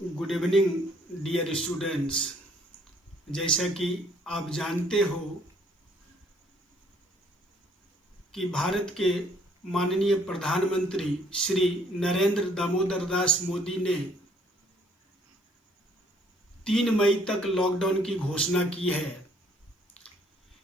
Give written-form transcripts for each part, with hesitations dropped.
Good evening dear students. जैसा कि आप जानते हो कि भारत के माननीय प्रधानमंत्री श्री नरेंद्र दामोदर दास मोदी ने 3 मई तक लॉकडाउन की घोषणा की है।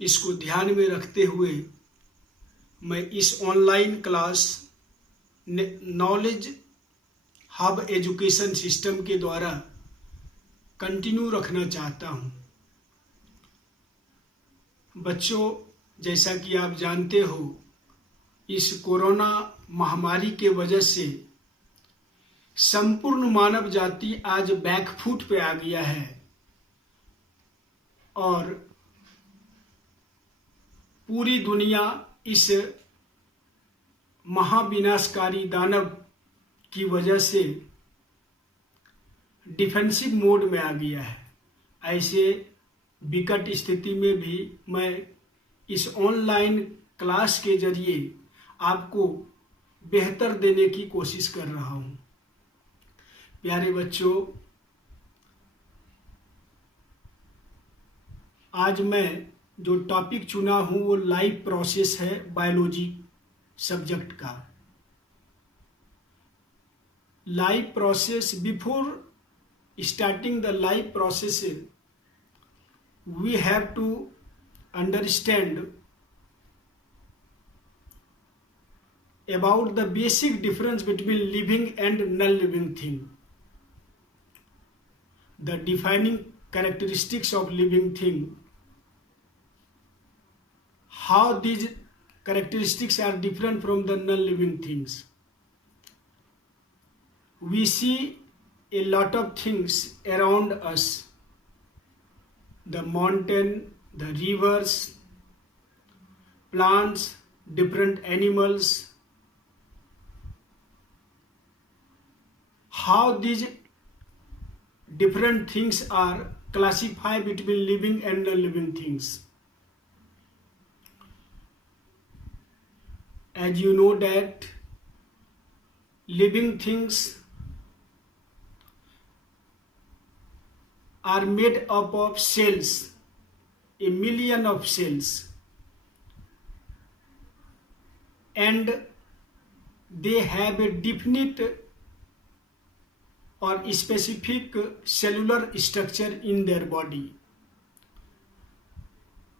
इसको ध्यान में रखते हुए मैं इस online class knowledge hub education system के द्वारा कंटिन्यू रखना चाहता हूं। बच्चों, जैसा कि आप जानते हो, इस कोरोना महामारी के वजह से संपूर्ण मानव जाति आज बैकफुट पे आ गया है और पूरी दुनिया इस महाविनाशकारी दानव की वजह से डिफेंसिव मोड में आ गया है। ऐसे विकट स्थिति में भी मैं इस ऑनलाइन क्लास के जरिए आपको बेहतर देने की कोशिश कर रहा हूं। प्यारे बच्चों, आज मैं जो टॉपिक चुना हूं वो लाइफ प्रोसेस है, बायोलॉजी सब्जेक्ट का। Life process, before starting the life process, we have to understand about the basic difference between living and non-living thing, the defining characteristics of living thing, how these characteristics are different from the non-living things. We see a lot of things around us, the mountain, the rivers, plants, different animals. How these different things are classified between living and non-living things. As you know that living things are made up of cells, a million of cells, and they have a definite or specific cellular structure in their body.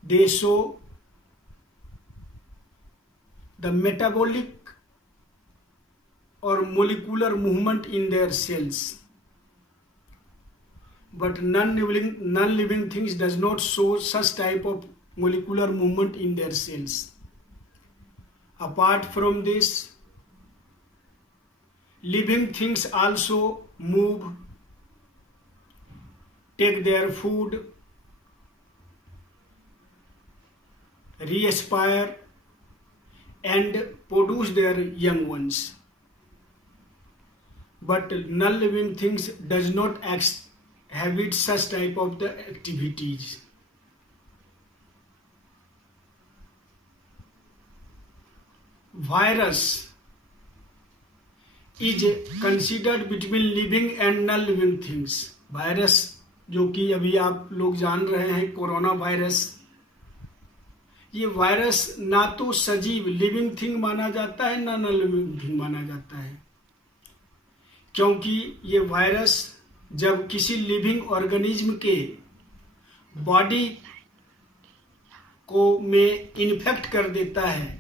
They show the metabolic or molecular movement in their cells. But non-living things does not show such type of molecular movement in their cells. Apart from this, living things also move, take their food, re-aspire and produce their young ones. But non-living things does not have it such type of the activities. Virus is considered between living and non-living things. Virus, जो कि अभी आप लोग जान रहे हैं, corona virus, ये virus ना तो सजीव लिविंग थिंग माना जाता है ना नॉन लिविंग थिंग माना जाता है, क्योंकि ये वायरस जब किसी लिविंग ऑर्गेनिज्म के बॉडी को में इन्फेक्ट कर देता है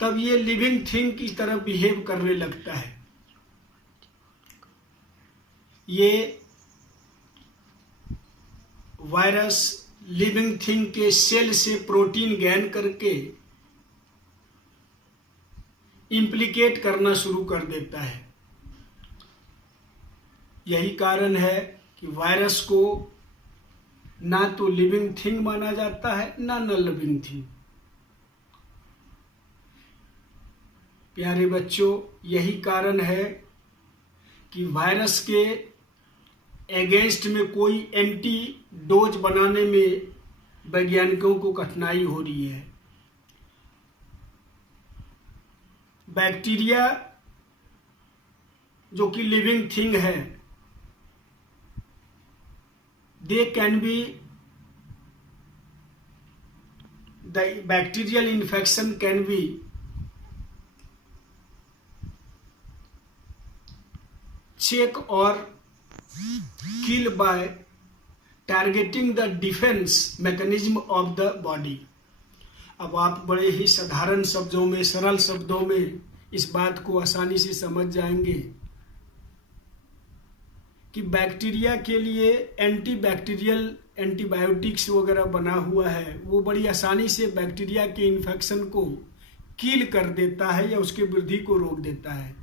तब ये लिविंग थिंग की तरह बिहेव करने लगता है। ये वायरस लिविंग थिंग के सेल से प्रोटीन गेन करके इम्प्लीकेट करना शुरू कर देता है। यही कारण है कि वायरस को ना तो लिविंग थिंग माना जाता है ना नॉन लिविंग थिंग। प्यारे बच्चों, यही कारण है कि वायरस के अगेंस्ट में कोई एंटी डोज बनाने में वैज्ञानिकों को कठिनाई हो रही है। बैक्टीरिया जो कि लिविंग थिंग है, they can be, the bacterial infection can be check or kill by targeting the defense mechanism of the body। अब आप बड़े ही साधारण शब्दों में, सरल शब्दों में इस बात को आसानी से समझ जाएंगे कि बैक्टीरिया के लिए एंटी बैक्टीरियल एंटीबायोटिक्स वगैरह बना हुआ है, वो बड़ी आसानी से बैक्टीरिया के इन्फेक्शन को किल कर देता है या उसके वृद्धि को रोक देता है,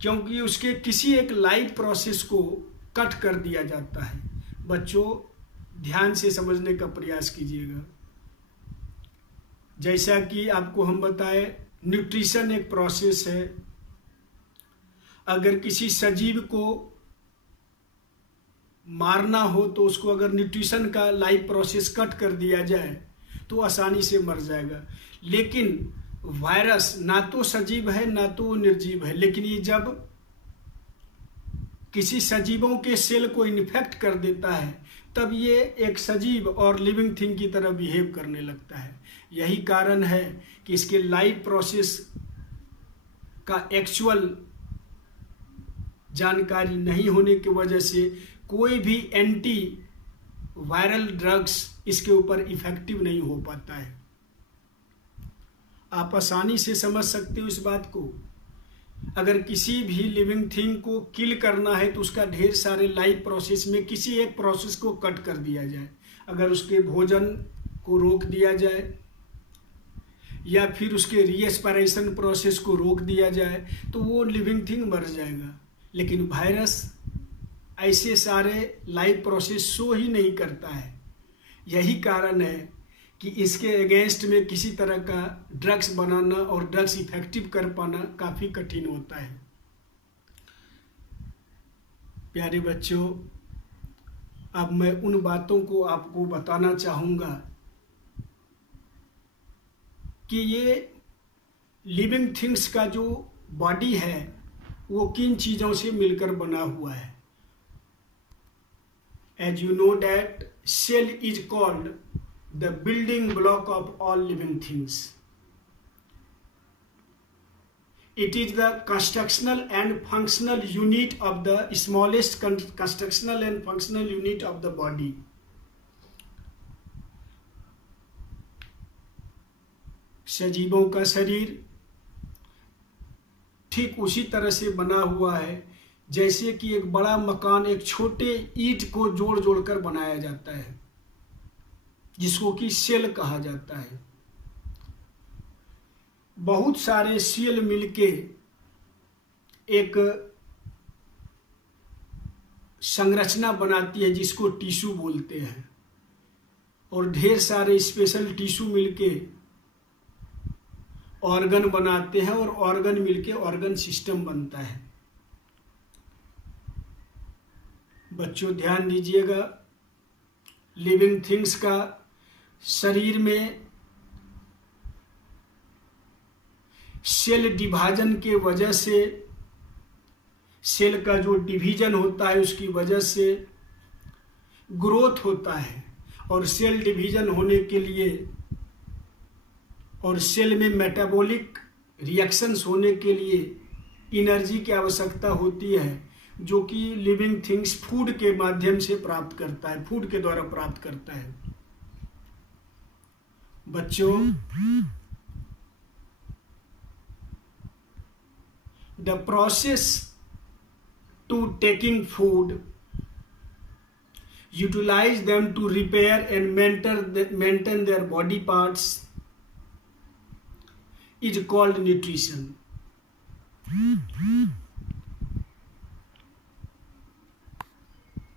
क्योंकि उसके किसी एक लाइफ प्रोसेस को कट कर दिया जाता है। बच्चों ध्यान से समझने का प्रयास कीजिएगा। जैसा कि आपको हम बताए, न्यूट्रिशन एक प्रोसेस है। अगर किसी सजीव को मारना हो तो उसको अगर न्यूट्रिशन का लाइफ प्रोसेस कट कर दिया जाए तो आसानी से मर जाएगा। लेकिन वायरस ना तो सजीव है ना तो निर्जीव है, लेकिन ये जब किसी सजीवों के सेल को इन्फेक्ट कर देता है तब ये एक सजीव और लिविंग थिंग की तरह बिहेव करने लगता है। यही कारण है कि इसके लाइफ प्रोसेस का एक्चुअल जानकारी नहीं होने की वजह से कोई भी एंटी वायरल ड्रग्स इसके ऊपर इफेक्टिव नहीं हो पाता है। आप आसानी से समझ सकते हो इस बात को। अगर किसी भी लिविंग थिंग को किल करना है तो उसका ढेर सारे लाइफ प्रोसेस में किसी एक प्रोसेस को कट कर दिया जाए। अगर उसके भोजन को रोक दिया जाए या फिर उसके रीएस्पिरेशन प्रोसेस को रोक दिया जाए तो वो लिविंग थिंग मर जाएगा। लेकिन वायरस ऐसे सारे लाइफ प्रोसेस शो ही नहीं करता है। यही कारण है कि इसके अगेंस्ट में किसी तरह का ड्रग्स बनाना और ड्रग्स इफेक्टिव कर पाना काफ़ी कठिन होता है। प्यारे बच्चों, अब मैं उन बातों को आपको बताना चाहूँगा कि ये लिविंग थिंग्स का जो बॉडी है वो किन चीज़ों से मिलकर बना हुआ है। As you know that cell is called the building block of all living things. It is the constructional and functional unit of the smallest constructional and functional unit of the body. सजीवों का शरीर ठीक उसी तरह से बना हुआ है जैसे कि एक बड़ा मकान एक छोटे ईंट को जोड़ जोड़कर बनाया जाता है, जिसको कि सेल कहा जाता है। बहुत सारे सेल मिलके एक संरचना बनाती है जिसको टिश्यू बोलते हैं, और ढेर सारे स्पेशल टिश्यू मिलके ऑर्गन बनाते हैं और ऑर्गन मिलके ऑर्गन सिस्टम बनता है। बच्चों ध्यान दीजिएगा, लिविंग थिंग्स का शरीर में सेल डिवीजन के वजह से, सेल का जो डिवीजन होता है उसकी वजह से ग्रोथ होता है, और सेल डिवीजन होने के लिए और सेल में मेटाबॉलिक रिएक्शंस होने के लिए एनर्जी की आवश्यकता होती है, जो कि लिविंग थिंग्स फूड के माध्यम से प्राप्त करता है, फूड के द्वारा प्राप्त करता है। बच्चों, the process to taking food utilize them to repair and maintain their body parts is called nutrition.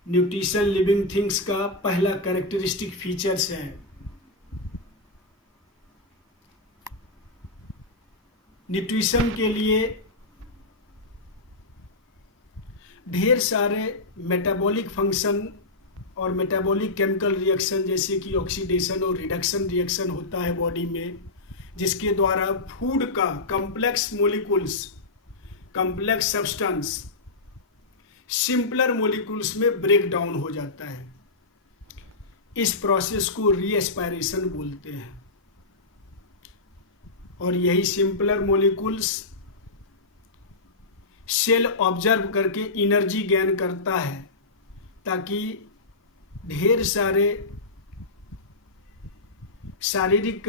Nutrition living things का पहला कैरेक्टरिस्टिक फीचर्स है। न्यूट्रिशन के लिए ढेर सारे मेटाबॉलिक फंक्शन और मेटाबॉलिक केमिकल रिएक्शन जैसे कि ऑक्सीडेशन और रिडक्शन रिएक्शन होता है बॉडी में, जिसके द्वारा फूड का complex molecules, complex substance simpler molecules में ब्रेक डाउन हो जाता है। इस प्रोसेस को रीएस्पायरेशन बोलते हैं। और यही सिंपलर मॉलिक्यूल्स सेल ऑब्जर्व करके एनर्जी गेन करता है, ताकि ढेर सारे शारीरिक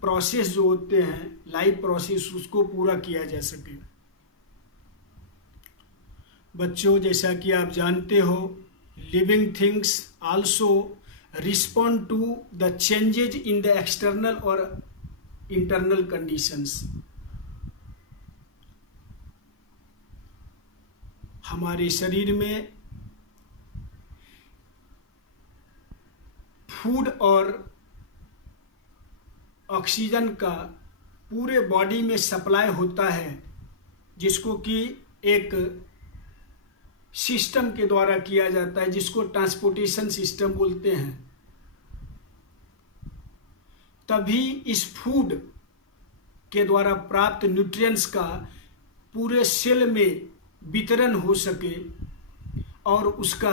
प्रोसेस जो होते हैं, लाइफ प्रोसेस, उसको पूरा किया जा सके। बच्चों, जैसा कि आप जानते हो, living things also respond to the changes in the external और इंटरनल कंडीशंस। हमारे शरीर में फूड और ऑक्सीजन का पूरे बॉडी में सप्लाई होता है, जिसको कि एक सिस्टम के द्वारा किया जाता है, जिसको ट्रांसपोर्टेशन सिस्टम बोलते हैं। तभी इस फूड के द्वारा प्राप्त न्यूट्रिएंट्स का पूरे सेल में वितरण हो सके और उसका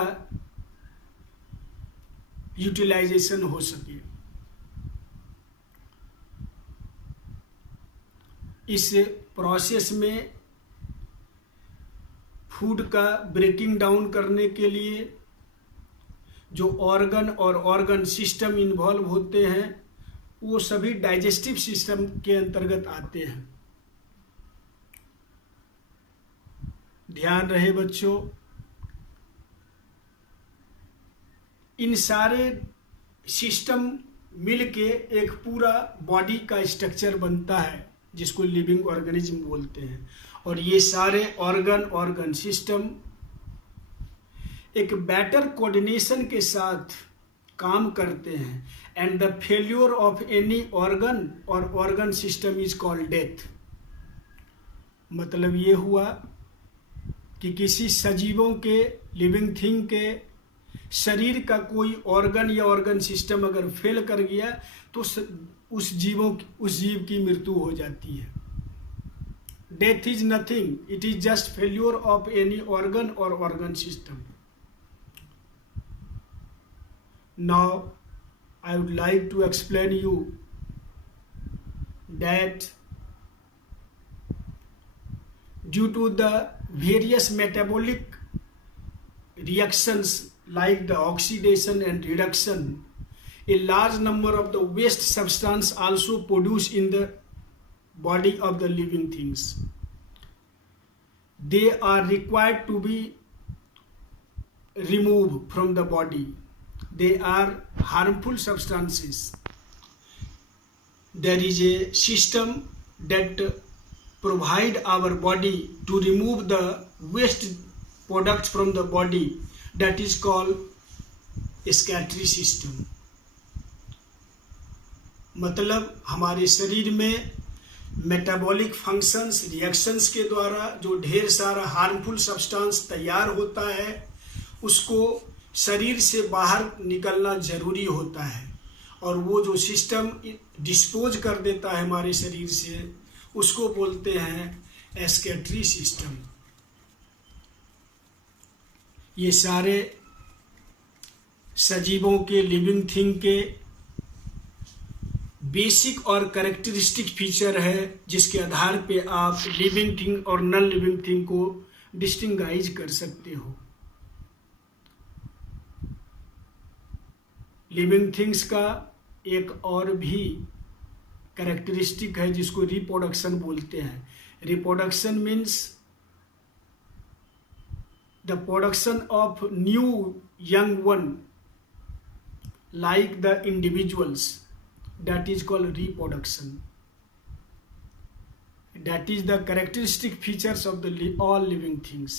यूटिलाइजेशन हो सके। इस प्रोसेस में फूड का ब्रेकिंग डाउन करने के लिए जो organ or organ system involve होते हैं, वो सभी डाइजेस्टिव सिस्टम के अंतर्गत आते हैं। ध्यान रहे बच्चों, इन सारे सिस्टम मिलके एक पूरा बॉडी का स्ट्रक्चर बनता है, जिसको लिविंग ऑर्गेनिज्म बोलते हैं। और ये सारे ऑर्गन सिस्टम एक बेटर कोऑर्डिनेशन के साथ काम करते हैं। And the failure of any organ or organ system is called death. मतलब ये हुआ कि किसी सजीवों के, लिविंग थिंग के शरीर का कोई ऑर्गन या ऑर्गन सिस्टम अगर फेल कर गया तो उस जीव की मृत्यु हो जाती है। Death is nothing, it is just failure of any organ or organ system. Now I would like to explain you that due to the various metabolic reactions like the oxidation and reduction, a large number of the waste substance also produced in the body of the living things. They are required to be removed from the body. They are harmful substances. There is a system that provide our body to remove the waste products from the body, that is called excretory system. मतलब हमारे शरीर में metabolic functions, reactions के द्वारा जो ढेर सारा harmful substance तैयार होता है, उसको शरीर से बाहर निकलना जरूरी होता है। और वो जो सिस्टम डिस्पोज कर देता है हमारे शरीर से, उसको बोलते हैं एक्सक्रीटरी सिस्टम। ये सारे सजीवों के, लिविंग थिंग के बेसिक और कैरेक्टरिस्टिक फीचर है, जिसके आधार पे आप लिविंग थिंग और नॉन लिविंग थिंग को डिस्टिंगाइज कर सकते हो। लिविंग थिंग्स का एक और भी कैरेक्टरिस्टिक है, जिसको रिप्रोडक्शन बोलते हैं। Reproduction means the production of new young one like the individuals, that is called reproduction. That is the characteristic features of the all living things.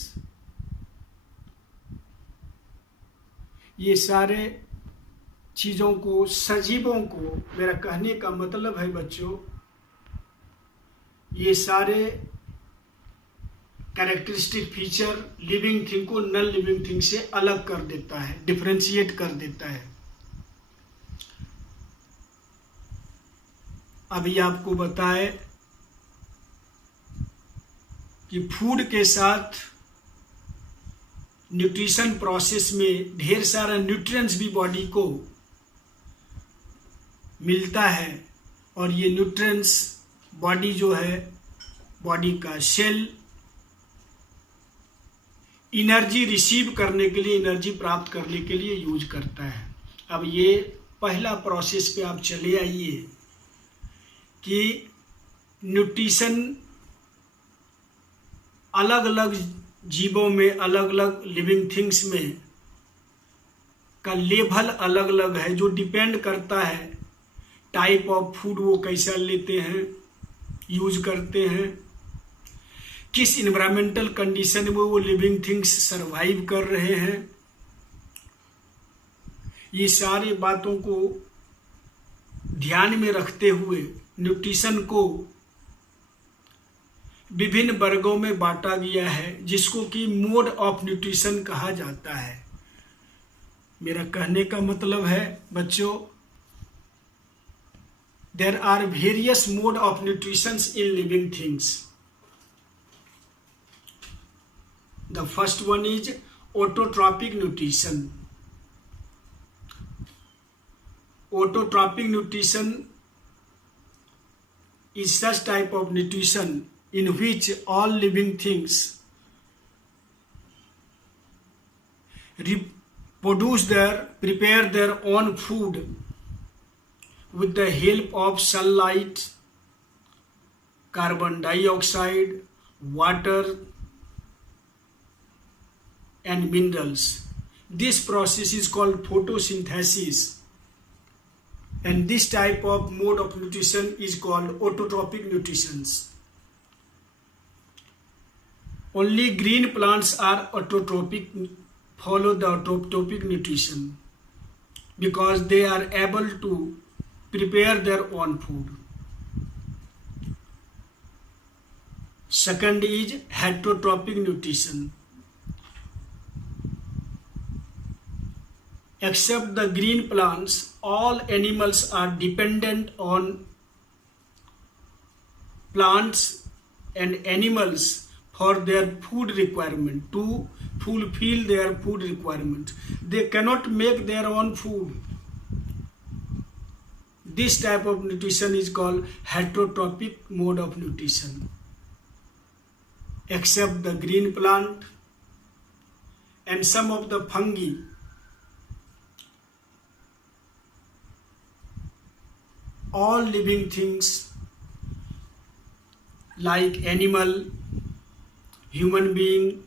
ये सारे चीज़ों को, सजीवों को, मेरा कहने का मतलब है बच्चों, ये सारे कैरेक्टरिस्टिक फीचर लिविंग थिंग को नॉन लिविंग थिंग से अलग कर देता है, डिफरेंशिएट कर देता है। अभी आपको बताए कि फूड के साथ न्यूट्रिशन प्रोसेस में ढेर सारा न्यूट्रिएंट्स भी बॉडी को मिलता है, और ये न्यूट्रिएंट्स बॉडी जो है, बॉडी का सेल एनर्जी रिसीव करने के लिए, एनर्जी प्राप्त करने के लिए यूज करता है। अब ये पहला प्रोसेस पे आप चले आइए कि न्यूट्रिशन अलग अलग जीवों में, अलग अलग लिविंग थिंग्स में का लेवल अलग अलग है, जो डिपेंड करता है टाइप ऑफ फूड वो कैसा लेते हैं, यूज करते हैं, किस इन्वायरमेंटल कंडीशन में वो लिविंग थिंग्स सरवाइव कर रहे हैं। ये सारी बातों को ध्यान में रखते हुए न्यूट्रिशन को विभिन्न वर्गों में बांटा गया है, जिसको कि मोड ऑफ न्यूट्रिशन कहा जाता है। मेरा कहने का मतलब है बच्चों, there are various mode of nutrition in living things. The first one is autotrophic nutrition. Autotrophic nutrition is such type of nutrition in which all living things prepare their own food with the help of sunlight, carbon dioxide, water, and minerals. This process is called photosynthesis, and this type of mode of nutrition is called autotrophic nutrition. Only green plants are autotrophic, follow the autotrophic nutrition, because they are able to prepare their own food. Second is heterotrophic nutrition. Except the green plants, all animals are dependent on plants and animals for their food requirement, to fulfill their food requirement. They cannot make their own food. This type of nutrition is called heterotrophic mode of nutrition. Except the green plant and some of the fungi, all living things like animal, human being,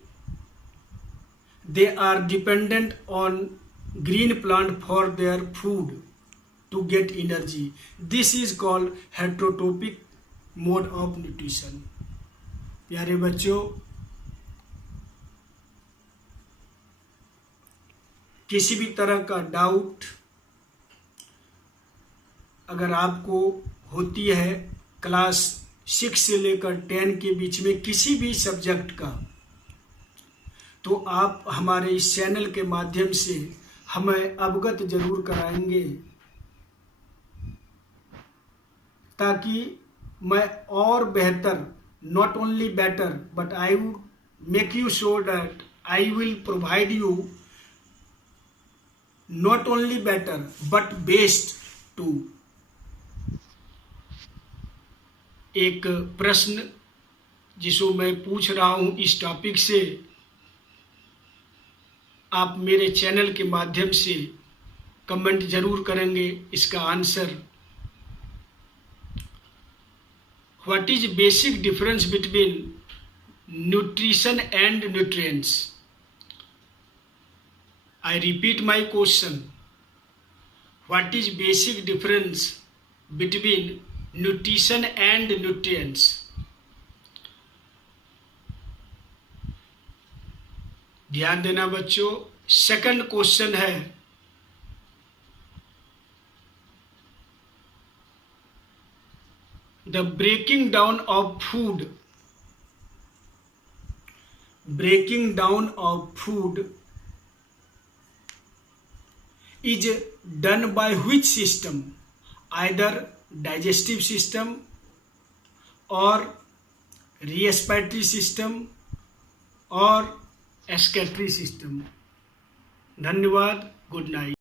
they are dependent on green plant for their food to get energy. This is called heterotrophic mode of nutrition. प्यारे बच्चों, किसी भी तरह का doubt अगर आपको होती है क्लास 6 से लेकर 10 के बीच में किसी भी सब्जेक्ट का, तो आप हमारे इस चैनल के माध्यम से हमें अवगत जरूर कराएंगे, ताकि मैं और बेहतर, not only better, but I would make you sure that I will provide you not only better but best too. एक प्रश्न जिसको मैं पूछ रहा हूं इस टॉपिक से, आप मेरे चैनल के माध्यम से कमेंट जरूर करेंगे इसका answer. What is basic difference between nutrition and nutrients? I repeat my question, what is basic difference between nutrition and nutrients? ध्यान देना बच्चों, सेकंड क्वेश्चन है, the breaking down of food, breaking down of food is done by which system? Either digestive system or respiratory system or excretory system. धन्यवाद, good night.